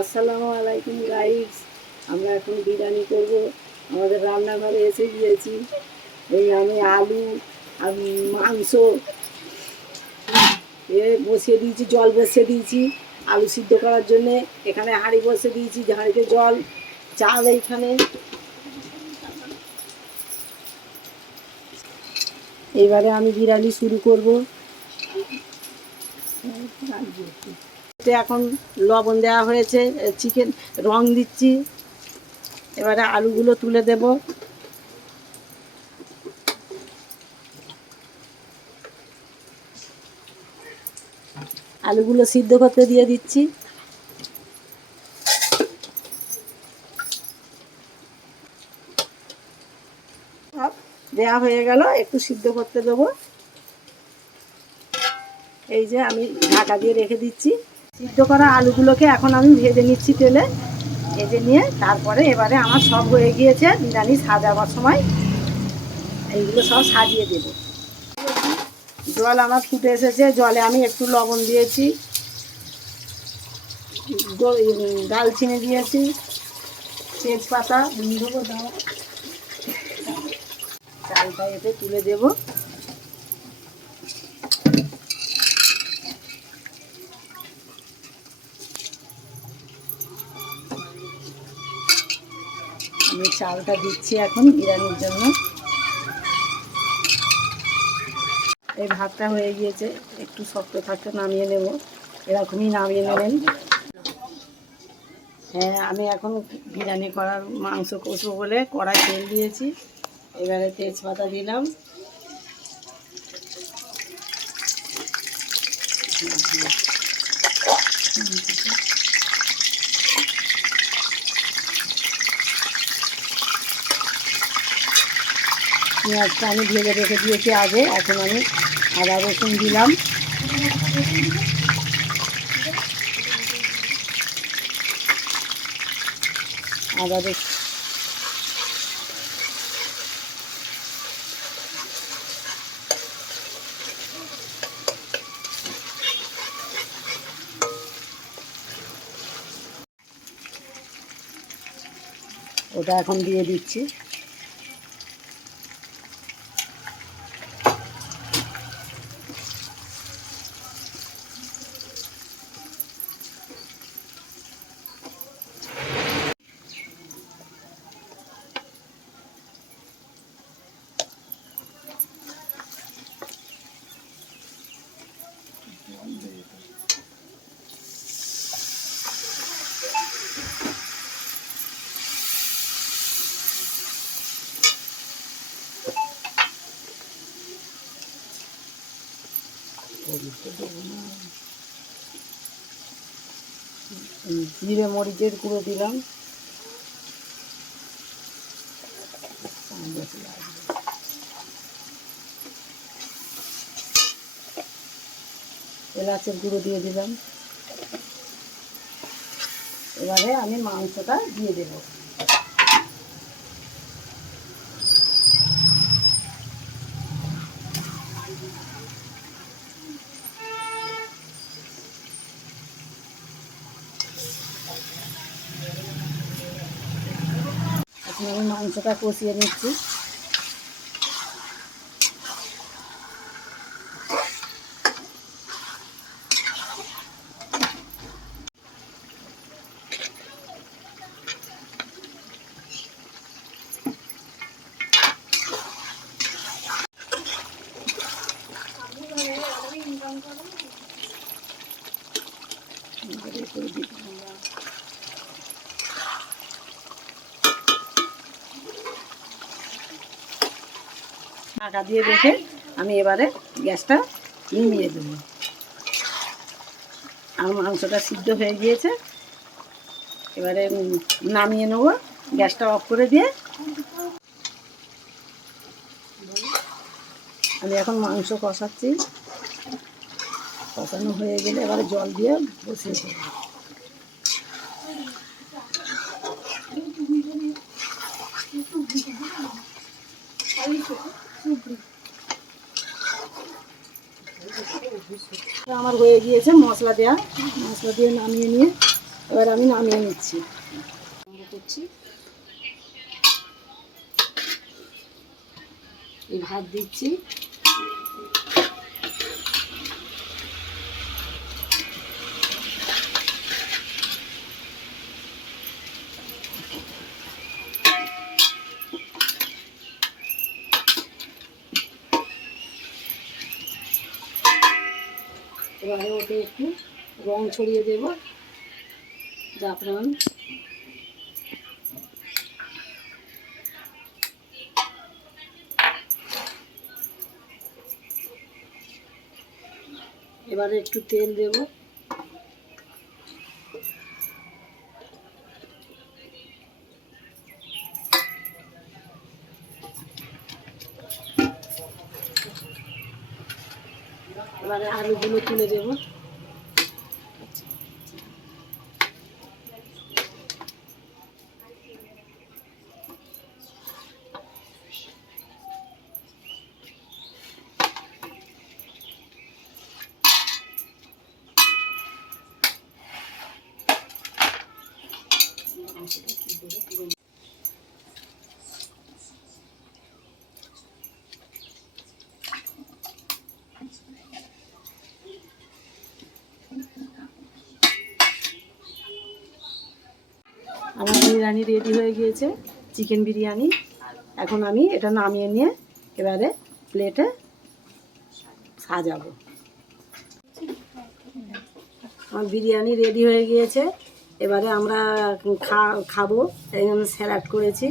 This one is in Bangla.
আসসালামু আলাইকুম গাইস আমরা এখন বিরিয়ানি করব। আমাদের রান্নাঘরে এসে গিয়েছি। এই আমি আলু আর মাংস। এ বসিয়ে দিয়েছি, জল বসিয়ে দিয়েছি আলু সিদ্ধ করার জন্যে। এখানে হাঁড়ি বসিয়ে দিয়েছি হাঁড়িতে জল, চাল এইখানে। এইবারে আমি বিরিয়ানি শুরু করব। এখন লবণ দেওয়া হয়েছে চিকেন রং দিচ্ছি। এবারে আলুগুলো তুলে দেব। আলুগুলো সিদ্ধ করতে দিয়ে দিচ্ছি। সব দেওয়া হয়ে গেল, একটু সিদ্ধ করতে দেবো। এই যে আমি ঢাকা দিয়ে রেখে দিচ্ছি। সিদ্ধ করা আলুগুলোকে এখন আমি ভেজে নিচ্ছি তেলে। ভেজে নিয়ে তারপরে এবারে আমার সব হয়ে গিয়েছে বিরিয়ানি সাজাবার সময়। এইগুলো সব সাজিয়ে দেব। জল আমার ফুটে এসেছে, জলে আমি একটু লবণ দিয়েছি। দালচিনি দিয়েছি। তেজপাতা চালটা এতে তুলে দেবো। আমি চালটা দিচ্ছি এখন বিরিয়ানির জন্য। এই ভাতটা হয়ে গিয়েছে, একটু শক্ত থাকতে নামিয়ে নেব। এরকমই নামিয়ে নেবেন। হ্যাঁ আমি এখন বিরিয়ানি করার মাংস কষবো বলে কড়াই তেল দিয়েছি। এবারে তেজপাতা দিলাম। পেঁয়াজটা আমি ভেজে রেখে দিয়েছি আগে, এখন আমি আদা রসুন দিলাম। আদা রসুন ওটা এখন দিয়ে দিচ্ছি। জিরে মরিচের গুঁড়ো দিলাম। এলাচের গুঁড়ো দিয়ে দিলাম। এবারে আমি মাংসটা দিয়ে দেব এখন আমি মাংসটা কষিয়ে নিচ্ছি এবারে করে দিতে হবে। ঢাকা দিয়ে রেখে আমি এবারে গ্যাসটা নিমিয়ে দেবো। আর মাংসটা সিদ্ধ হয়ে গিয়েছে। এবারে নামিয়ে নেব। গ্যাসটা অফ করে দিয়ে আমি এখন মাংস কষাচ্ছি। কষানো হয়ে গেলে এবারে জল দিয়ে বসিয়ে দেবো। আমার হয়ে গিয়েছে মশলা দেওয়া মশলা দিয়ে নামিয়ে নিয়ে এবার আমি নামিয়ে নিচ্ছি। করছি। এই ভাত দিচ্ছি। এবারে ওকে একটু রং ছড়িয়ে দেব। জাফরান এবারে একটু তেল দেব। এবারে আলুগুলো তুলে দেবো আমার বিরিয়ানি রেডি হয়ে গিয়েছে চিকেন বিরিয়ানি। এখন আমি এটা নামিয়ে নিয়ে এবারে প্লেটে সাজাবো। আমার বিরিয়ানি রেডি হয়ে গিয়েছে। এবারে আমরা খাব এই জন্য স্যালাড করেছি।